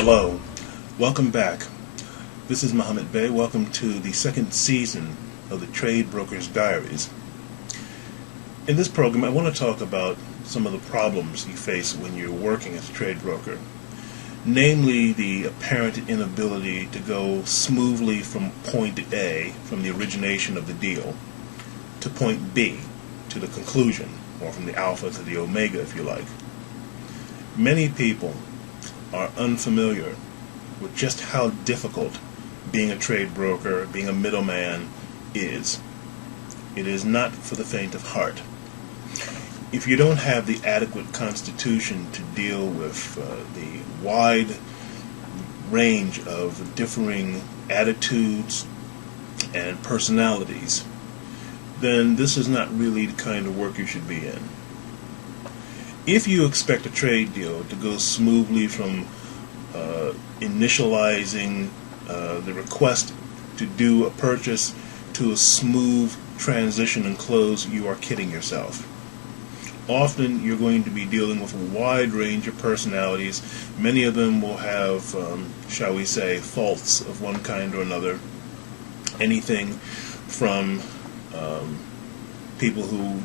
Hello, welcome back. This is Muhammad Bey. Welcome to the second season of the Trade Broker's Diaries. In this program, I want to talk about some of the problems you face when you're working as a trade broker, namely the apparent inability to go smoothly from point A, from the origination of the deal, to point B, to the conclusion, or from the alpha to the omega, if you like. Many people are unfamiliar with just how difficult being a trade broker, being a middleman is. It is not for the faint of heart. If you don't have the adequate constitution to deal with the wide range of differing attitudes and personalities, then this is not really the kind of work you should be in. If you expect a trade deal to go smoothly from initializing the request to do a purchase to a smooth transition and close, you are kidding yourself. Often you're going to be dealing with a wide range of personalities. Many of them will have, shall we say, faults of one kind or another. Anything from people who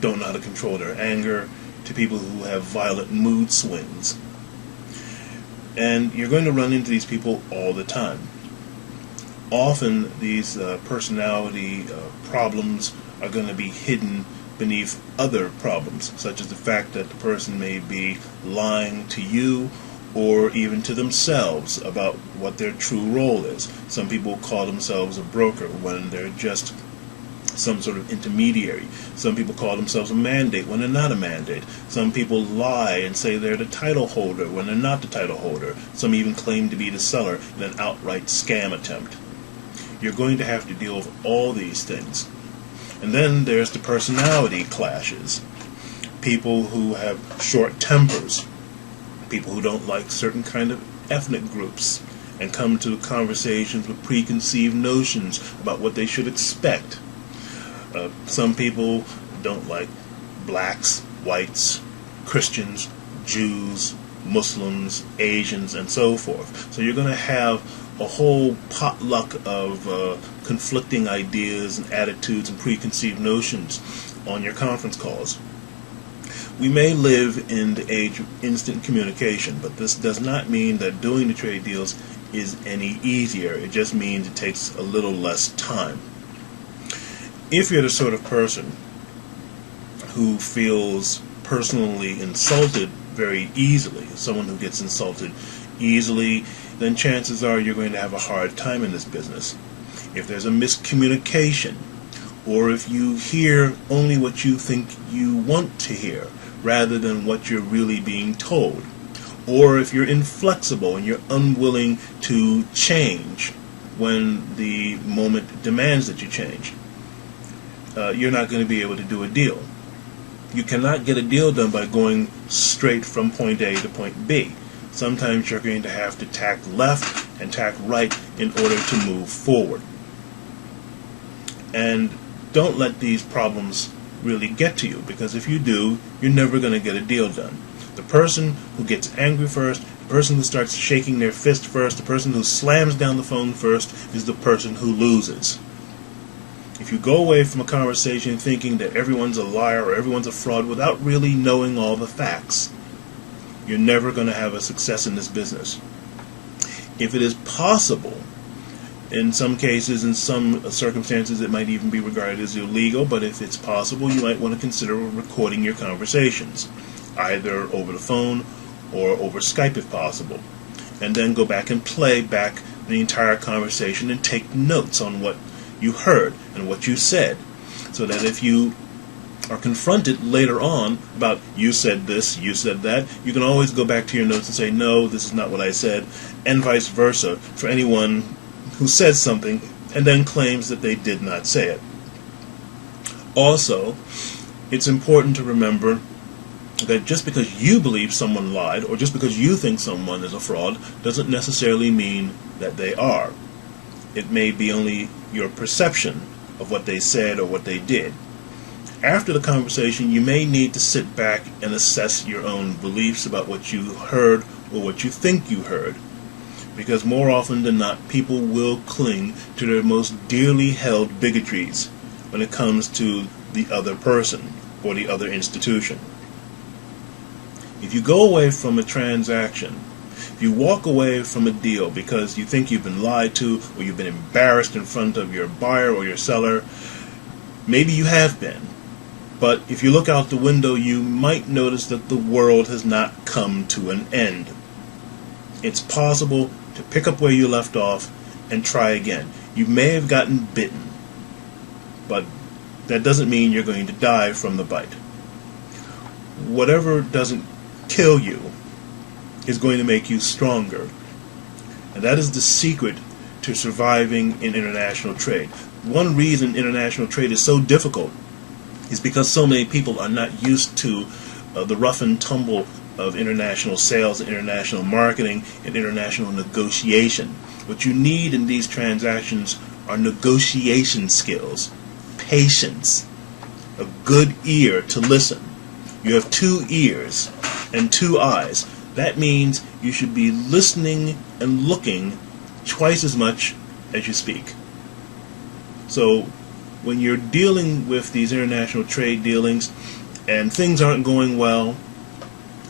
don't know how to control their anger, to people who have violent mood swings. And you're going to run into these people all the time. Often these personality problems are going to be hidden beneath other problems, such as the fact that the person may be lying to you or even to themselves about what their true role is. Some people call themselves a broker when they're just some sort of intermediary. Some people call themselves a mandate when they're not a mandate. Some people lie and say they're the title holder when they're not the title holder. Some even claim to be the seller in an outright scam attempt. You're going to have to deal with all these things. And then there's the personality clashes. People who have short tempers. People who don't like certain kind of ethnic groups and come to conversations with preconceived notions about what they should expect. Some people don't like blacks, whites, Christians, Jews, Muslims, Asians, and so forth. So you're going to have a whole potluck of conflicting ideas and attitudes and preconceived notions on your conference calls. We may live in the age of instant communication, but this does not mean that doing the trade deals is any easier. It just means it takes a little less time. If you're the sort of person who feels personally insulted very easily, someone who gets insulted easily, then chances are you're going to have a hard time in this business. If there's a miscommunication, or if you hear only what you think you want to hear, rather than what you're really being told, or if you're inflexible and you're unwilling to change when the moment demands that you change, you're not going to be able to do a deal. You cannot get a deal done by going straight from point A to point B. Sometimes you're going to have to tack left and tack right in order to move forward. And don't let these problems really get to you, because if you do, you're never going to get a deal done. The person who gets angry first, the person who starts shaking their fist first, the person who slams down the phone first is the person who loses. If you go away from a conversation thinking that everyone's a liar or everyone's a fraud without really knowing all the facts, you're never going to have a success in this business. If it is possible, in some cases, in some circumstances, it might even be regarded as illegal, but if it's possible, you might want to consider recording your conversations, either over the phone or over Skype if possible, and then go back and play back the entire conversation and take notes on what you heard and what you said, so that if you are confronted later on about you said this, you said that, you can always go back to your notes and say, no, this is not what I said, and vice versa for anyone who says something and then claims that they did not say it. Also, it's important to remember that just because you believe someone lied or just because you think someone is a fraud doesn't necessarily mean that they are. It may be only your perception of what they said or what they did. After the conversation, you may need to sit back and assess your own beliefs about what you heard or what you think you heard. Because more often than not, people will cling to their most dearly held bigotries when it comes to the other person or the other institution. If you go away from a transaction, if you walk away from a deal because you think you've been lied to or you've been embarrassed in front of your buyer or your seller, maybe you have been. But if you look out the window, you might notice that the world has not come to an end. It's possible to pick up where you left off and try again. You may have gotten bitten, but that doesn't mean you're going to die from the bite. Whatever doesn't kill you is going to make you stronger. And that is the secret to surviving in international trade. One reason international trade is so difficult is because so many people are not used to the rough and tumble of international sales, international marketing, and international negotiation. What you need in these transactions are negotiation skills, patience, a good ear to listen. You have 2 ears and 2 eyes. That means you should be listening and looking twice as much as you speak. So when you're dealing with these international trade dealings and things aren't going well,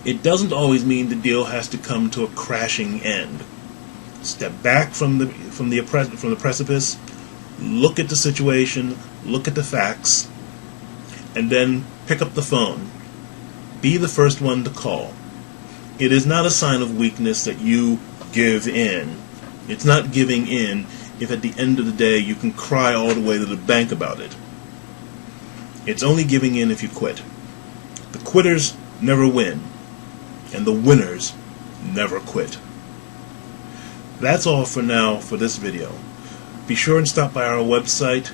it doesn't always mean the deal has to come to a crashing end. Step back from the precipice, look at the situation, look at the facts, and then pick up the phone. Be the first one to call. It is not a sign of weakness that you give in. It's not giving in if at the end of the day you can cry all the way to the bank about it. It's only giving in if you quit. The quitters never win, and the winners never quit. That's all for now for this video. Be sure and stop by our website,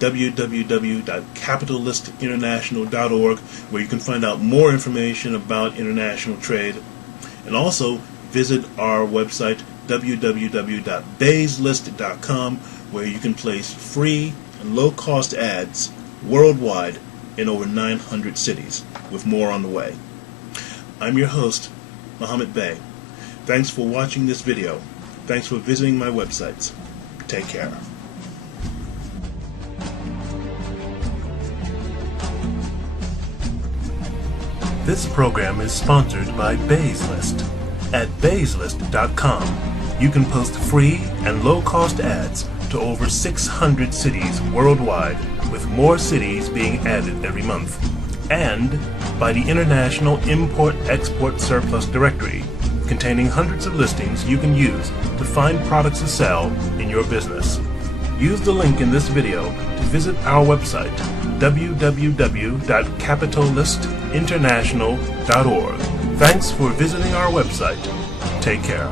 www.capitalistinternational.org, where you can find out more information about international trade. And also visit our website, www.beyslist.com, where you can place free and low-cost ads worldwide in over 900 cities, with more on the way. I'm your host, Muhammad Bey. Thanks for watching this video. Thanks for visiting my websites. Take care. This program is sponsored by Bey's List. At beyslist.com, you can post free and low-cost ads to over 600 cities worldwide, with more cities being added every month. And by the International Import-Export Surplus Directory, containing hundreds of listings you can use to find products to sell in your business. Use the link in this video to visit our website, www.capitalistinternational.org. Thanks for visiting our website. Take care.